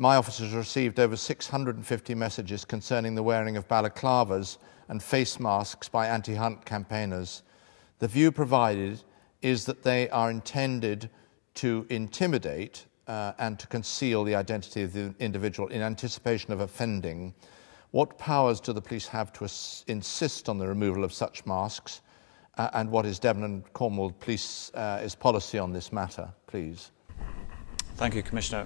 my officers received over 650 messages concerning the wearing of balaclavas and face masks by anti-hunt campaigners. The view provided is that they are intended to intimidate and to conceal the identity of the individual in anticipation of offending. What powers do the police have to insist on the removal of such masks? And what is Devon and Cornwall Police's policy on this matter, please? Thank you, Commissioner.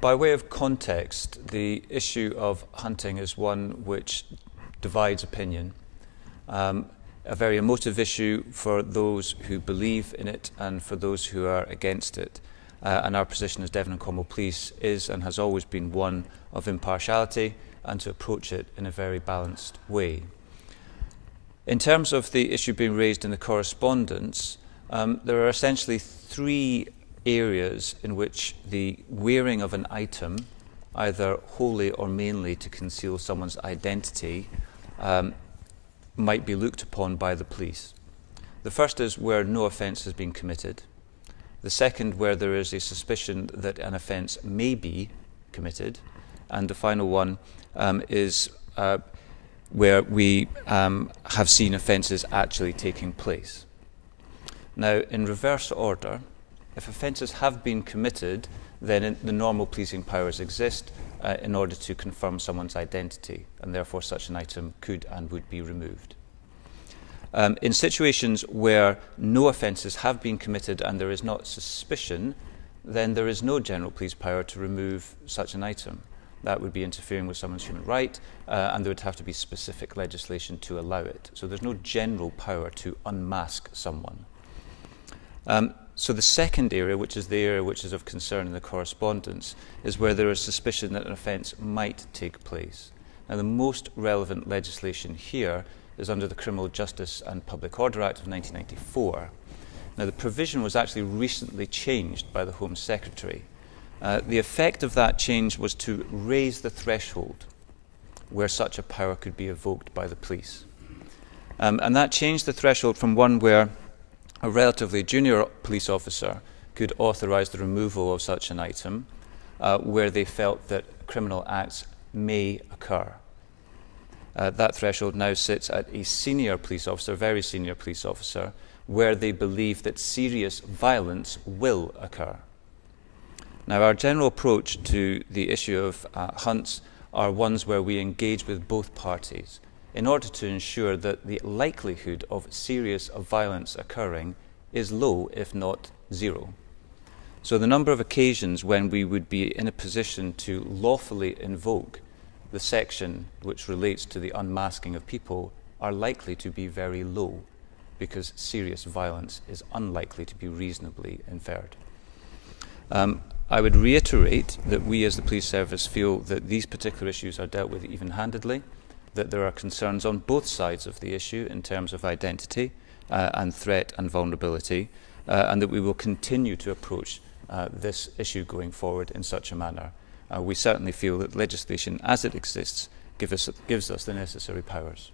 By way of context, the issue of hunting is one which divides opinion. A very emotive issue for those who believe in it and for those who are against it. And our position as Devon and Cornwall Police is and has always been one of impartiality and to approach it in a very balanced way. In terms of the issue being raised in the correspondence, there are essentially three areas in which the wearing of an item, either wholly or mainly to conceal someone's identity, might be looked upon by the police. The first is where no offence has been committed. The second, where there is a suspicion that an offence may be committed. And the final one is where we have seen offences actually taking place. Now, in reverse order, if offences have been committed, then the normal policing powers exist in order to confirm someone's identity, and therefore such an item could and would be removed. In situations where no offences have been committed and there is not suspicion, then there is no general police power to remove such an item. That would be interfering with someone's human right, and there would have to be specific legislation to allow it. So there's no general power to unmask someone. So the second area, which is the area which is of concern in the correspondence, is where there is suspicion that an offence might take place. Now, the most relevant legislation here is under the Criminal Justice and Public Order Act of 1994. Now, the provision was actually recently changed by the Home Secretary. The effect of that change was to raise the threshold where such a power could be evoked by the police. And that changed the threshold from one where a relatively junior police officer could authorise the removal of such an item where they felt that criminal acts may occur. That threshold now sits at a senior police officer, very senior police officer, where they believe that serious violence will occur. Now, our general approach to the issue of hunts are ones where we engage with both parties in order to ensure that the likelihood of serious violence occurring is low, if not zero. So the number of occasions when we would be in a position to lawfully invoke the section which relates to the unmasking of people are likely to be very low, because serious violence is unlikely to be reasonably inferred. I would reiterate that we as the police service feel that these particular issues are dealt with even-handedly, that there are concerns on both sides of the issue in terms of identity and threat and vulnerability, and that we will continue to approach this issue going forward in such a manner. We certainly feel that legislation as it exists gives us the necessary powers.